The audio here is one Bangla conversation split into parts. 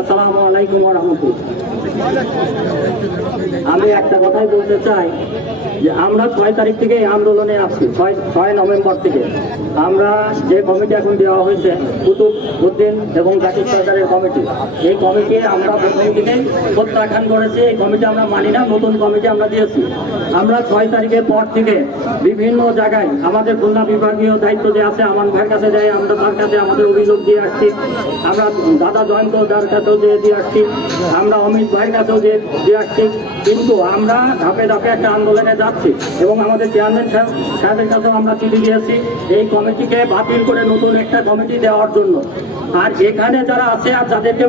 আসসালামু আলাইকুম আমি একটা কথাই বলতে চাই যে আমরা ছয় তারিখ থেকে আন্দোলনে আসছি ছয় ছয় নভেম্বর থেকে। আমরা যে কমিটি এখন দেওয়া হয়েছে, কুতুব উদ্দিন এবং জাকির সরকারের কমিটি, এই কমিটি আমরা প্রথম প্রত্যাখ্যান করেছি। এই কমিটি আমরা মানি না, নতুন কমিটি আমরা দিয়েছি। আমরা ছয় তারিখের পর থেকে বিভিন্ন জায়গায় আমাদের খুলনা বিভাগীয় দায়িত্ব যে আছে, আমার ভাইয়ের কাছে যাই, আমরা তার কাছে আমাদের অভিযোগ দিয়ে আসছি। আমরা দাদা জয়ন্ত দার কাছেও যে দিয়ে আসছি আমরা অমিত ভাইয়ের কাছেও যে দিয়ে আসছি কিন্তু আমরা ধাপে ধাপে একটা আন্দোলনে যাচ্ছি এবং আমাদের চেয়ারম্যান সাহেব, সাহেবের কাছেও আমরা চিঠি দিয়েছি এই কমিটিকে বাতিল করে নতুন একটা কমিটি দেওয়ার জন্য। আর এখানে যারা আছে আর যাদেরকে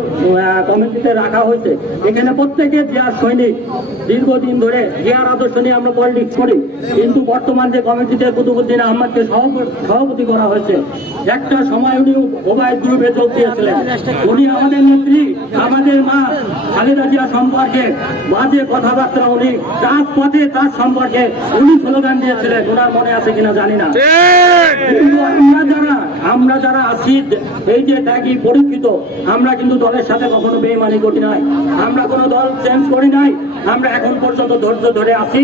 কমিটিতে রাখা হয়েছে, এখানে প্রত্যেকে জিয়ার সৈনিক, দীর্ঘদিন ধরে জিয়ার আদর্শ নিয়ে আমরা পলিটিক্স করি, কিন্তু বর্তমান যে কমিটিতে কুতুবুদ্দিন আহমদকে সভাপ- সভাপতি করা হয়েছে, একটা সময় উনি ওবায়দ গ্রুপে যোগ দিয়েছিলেন উনি আমাদের নেত্রী আমাদের মা খালেদা জিয়া সম্পর্কে বাজে কথাবার্তা উনি রাজপথে তার সম্পর্কে উনি স্লোগান দিয়েছিলেন ওনার মনে আছে কিনা জানি না। যারা আমরা যারা আছি এই যে ত্যাগী পরীক্ষিত আমরা কিন্তু দলের সাথে কখনো বেইমানি করি নাই। আমরা কোনো দল চেঞ্জ করি নাই। আমরা এখন পর্যন্ত ধৈর্য ধরে আছি।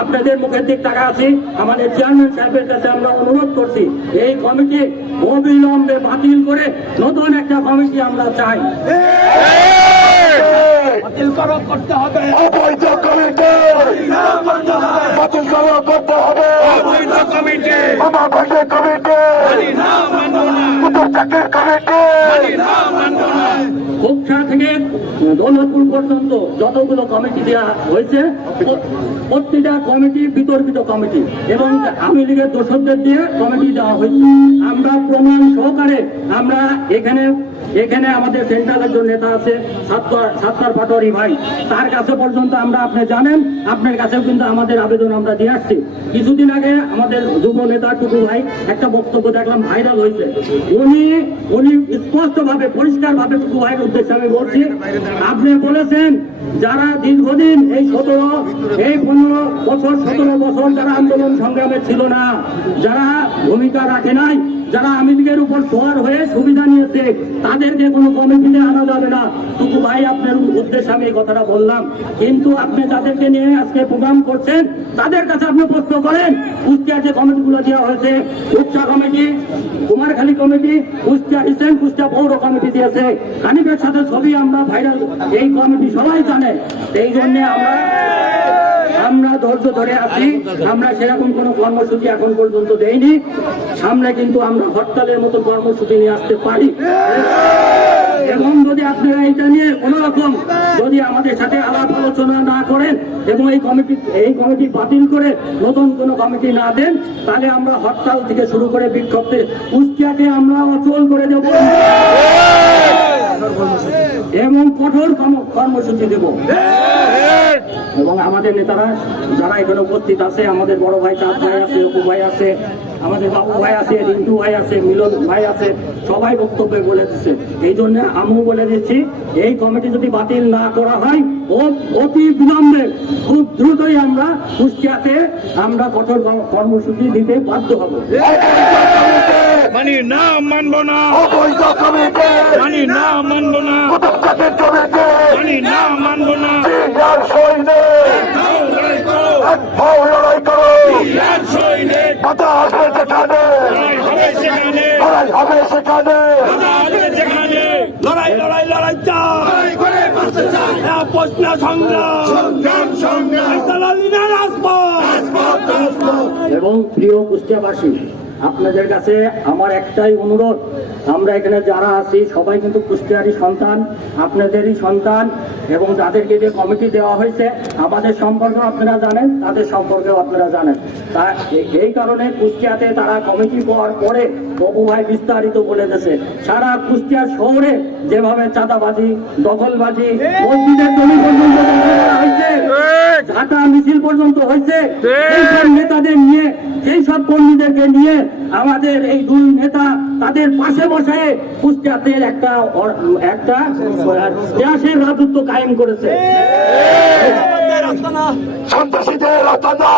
আপনাদের মুখের দিক টাকা আছি। আমাদের চেয়ারম্যান সাহেবের কাছে আমরা অনুরোধ করছি এই কমিটি অবিলম্বে বাতিল করে নতুন একটা কমিটি আমরা চাই। বাতিল করো করতে হবে। অবৈধ কমিটি। বাতিল করা করতে হবে। অবৈধ কমিটি। আমার না কুতুব চাকের কমিটি না মানব না খুবসা থেকে দৌলতপুর পর্যন্ত যতগুলো কমিটি দেওয়া হয়েছে প্র- প্রতিটা কমিটি বিতর্কিত কমিটি এবং আওয়ামী লীগের দোষকদের দিয়ে কমিটি দেওয়া হয়েছে। আমরা প্রমাণ সহকারে আমরা এখানে এখানে আমাদের সেন্ট্রাল একজন নেতা আছে সাত্তার পাটোয়ারি ভাই, তার কাছে পর্যন্ত আমরা আপনি জানেন, আপনার কাছেও কিন্তু আমাদের আবেদন আমরা দিয়ে আসছি। কিছুদিন আগে আমাদের যুব নেতা টুকু ভাই একটা বক্তব্য দেখলাম, ভাইরাল হয়েছে। উনি উনি স্পষ্ট ভাবে পরিষ্কার ভাবে টুকু ভাইয়ের উদ্দেশ্যে আমি বলছি আপনি বলেছেন, যারা দীর্ঘদিন এই সতেরো, এই পনেরো বছর, সতেরো বছর যারা আন্দোলন সংগ্রামে ছিল না, যারা ভূমিকা রাখে নাই যারা আওয়ামী লীগের উপর সোয়ার হয়ে সুবিধা নিয়েছে, তাদেরকে কোনো কমিটিতে আনা যাবে না। টুকু ভাই, আপনার উদ্দেশ্যে আমি এই কথাটা বললাম। কিন্তু আপনি যাদেরকে নিয়ে আজকে প্রোগ্রাম করছেন, তাদের কাছে আপনি প্রশ্ন করেন, কুষ্টিয়ার যে কমিটিগুলো দেওয়া হয়েছে Kushtia committee, Kumarkhali committee, Kushtia recent Kushtia পৌর কমিটি দিয়েছে। হানিফের সাথে ছবি আমরা ভাইরাল, এই কমিটি সবাই জানে। এই জন্য আমরা আমরা ধৈর্য ধরে আছি। আমরা সেরকম কোনো কর্মসূচি এখন পর্যন্ত দেইনি। সামনে কিন্তু আমরা হরতালের মতো কর্মসূচি নিয়ে আসতে পারি। এবং যদি আপনারা এটা নিয়ে কোনো রকম যদি আমাদের সাথে আলাপ আলোচনা না করেন এবং এই কমিটি এই কমিটি বাতিল করে নতুন কোনো কমিটি না দেন তাহলে আমরা হরতাল থেকে শুরু করে বিক্ষোভে কুষ্টিয়াকে আমরা অচল করে দেব। এবং কঠোর কর্মসূচি দেব। এবং আমাদের নেতারা যারা এখানে উপস্থিত আছে আমাদের বড় ভাই চাঁদ ভাই আছে অপু ভাই আছে আমাদের বাবু ভাই আছে রিন্টু ভাই আছে মিলন ভাই আছে সবাই বক্তব্যে বলে দিচ্ছে এই জন্য আমিও বলে দিচ্ছি এই কমিটি যদি বাতিল না করা হয় ও অতি বিলম্বে খুব দ্রুতই আমরা কুষ্টিয়াতে আমরা কঠোর কর্মসূচি দিতে বাধ্য হব। মানে না মানব না। মানে না মানব না। মানে না মানব না। চাই প্রশ্ন সংগ্রাম সংগ্রাম। সংগ্রাম দালালি না রাজপথ। এবং প্রিয় কুষ্টিয়াবাসী আপনাদের কাছে আমার একটাই অনুরোধ আমরা এখানে যারা আছি সবাই কিন্তু কুষ্টিয়ারই সন্তান আপনাদেরই সন্তান এবং যাদেরকে যে কমিটি দেওয়া হয়েছে আমাদের সম্পর্কেও আপনারা জানেন তাদের সম্পর্কেও আপনারা জানেন। তা এই কারণে কুষ্টিয়াতে তারা কমিটি পাওয়ার পরে বাবু ভাই বিস্তারিত বলে দিয়েছে। সারা কুষ্টিয়া শহরে যেভাবে চাঁদাবাজি দখলবাজি মসজিদের জমি পর্যন্ত হয়েছে ঝাঁটা মিছিল পর্যন্ত হয়েছে নেতাদের কর্মীদেরকে নিয়ে আমাদের এই দুই নেতা তাদের পাশে বসে কুষ্টিয়াতে একটা একটা দেশের রাজত্ব কায়েম করেছে। সন্ত্রাসীদের রাস্তানা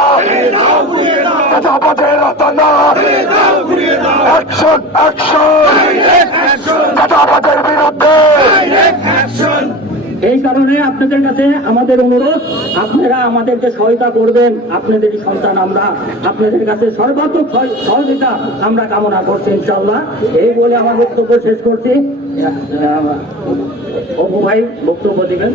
এই কারণে আপনাদের কাছে আমাদের অনুরোধ, আপনারা আমাদেরকে সহায়তা করবেন। আপনাদেরই সন্তান আমরা, আপনাদের কাছে সর্বাত্মক সহ- সহযোগিতা আমরা কামনা করছি ইনশাল্লাহ এই বলে আমার বক্তব্য শেষ করছি। অপু ভাই, বক্তব্য দিবেন।